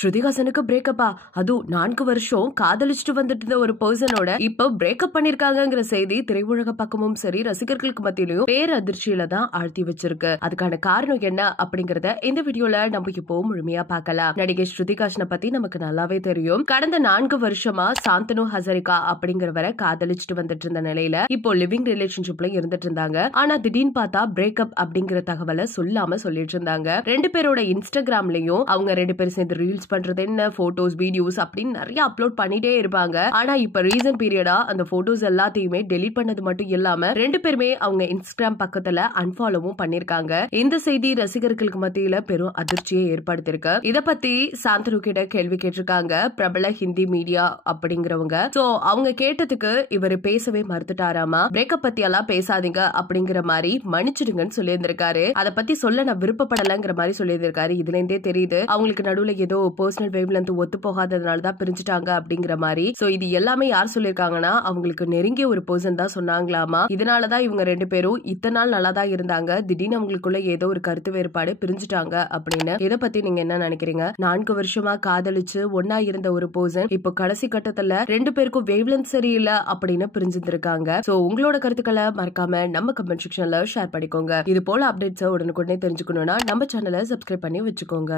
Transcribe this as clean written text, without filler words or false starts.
ஸ்ருதிஹாசனுக்கு பிரேக்கப்பா? அதுவும் 4 வருஷம் காதலிச்சுட்டு வந்துட்டு இருந்த ஒரு பர்சனோட இப்ப பிரேக்கப் பண்ணிருக்காங்கிற செய்தி திரையுலக பக்கமும் சரி ரசிகர்களுக்கு மத்தியிலும் பேரதிர்ச்சியில தான் ஆழ்த்தி வச்சிருக்கு. அதுக்கான காரணம் என்ன அப்படிங்கறத இந்த வீடியோல நம்ம இப்போ முழுமையா பார்க்கலாம். நடிகை ஸ்ருதிஹாசனை பத்தி நமக்கு நல்லாவே தெரியும். கடந்த 4 வருஷமா சாந்தனு ஹசரிகா அப்படிங்கிறவரை காதலிச்சுட்டு வந்துட்டு இருந்த நிலையில இப்போ லிவிங் ரிலேஷன்ஷிப்ல இருந்துட்டு இருந்தாங்க. ஆனா திடீர்னு பார்த்தா பிரேக்கப் அப்படிங்கிற தகவலை சொல்லாம சொல்லிட்டு இருந்தாங்க. 2 பேரோட இன்ஸ்டாகிராம்லயும் அவங்க 2 பேரும் சேர்ந்து ரீல்ஸ் பண்றது என்ன, போட்டோஸ் வீடியோஸ் அப்படின்னு நிறைய அப்லோட் பண்ணிட்டே இருப்பாங்க. ஆனா இப்ப ரீசன்ட் பீரியடா அந்த போட்டோஸ் எல்லாத்தையுமே டெலீட் பண்ணது மட்டும் இல்லாம 2 பேருமே அவங்க இன்ஸ்டாகிராம் பக்கத்துல அன்ஃபாலோவும் பண்ணிருக்காங்க. இந்த செய்தி ரசிகர்களுக்கு மத்தியில பெரும் அதிர்ச்சியை ஏற்படுத்திருக்கு. இத பத்தி சாந்தனு கிட்ட கேள்வி கேட்டிருக்காங்க பிரபல ஹிந்தி மீடியா அப்படிங்கிறவங்க. சோ அவங்க கேட்டதுக்கு இவர் பேசவே மறுத்துட்டாராமா. பிரேக்கப் பத்தி எல்லாம் பேசாதீங்க அப்படிங்கிற மாதிரி மன்னிச்சிடுங்கன்னு சொல்லியிருந்திருக்காரு. அதை பத்தி சொல்ல நான் விருப்பப்படலங்கிற மாதிரி சொல்லியிருந்திருக்காரு. இதுல இருந்தே தெரியுது அவங்களுக்கு நடுவுல ஏதோ பர்சனல் வேவ் லென்த் ஒத்து போகாததுனால தான் பிரிஞ்சுட்டாங்க அப்படிங்கிற மாதிரி. சோ இது எல்லாமே யார் சொல்லிருக்காங்கன்னா அவங்களுக்கு நெருங்கிய ஒரு பர்சன் தான் சொன்னாங்களாமா. இதனாலதான் இவங்க 2 பேரும் இத்தனை நாள் நல்லா தான் இருந்தாங்க, திடீர்னு அவங்களுக்குள்ள ஏதோ ஒரு கருத்து வேறுபாடு பிரிஞ்சுட்டாங்க அப்படின்னு. இதை பத்தி நீங்க என்ன நினைக்கிறீங்க? 4 வருஷமா காதலிச்சு ஒன்னா இருந்த ஒரு பர்சன் இப்போ கடைசி கட்டத்துல 2 பேருக்கும் வேவ் லென்த் சரியில்லை அப்படின்னு பிரிஞ்சிருக்காங்க. சோ உங்களோட கருத்துக்களை மறக்காம நம்ம கமெண்ட் செக்ஷன்ல ஷேர் பண்ணிக்கோங்க. இது போல அப்டேட்ஸ் உடனுக்குடனே தெரிஞ்சுக்கணும்னா நம்ம சேனலை சப்ஸ்கிரைப் பண்ணி வச்சுக்கோங்க.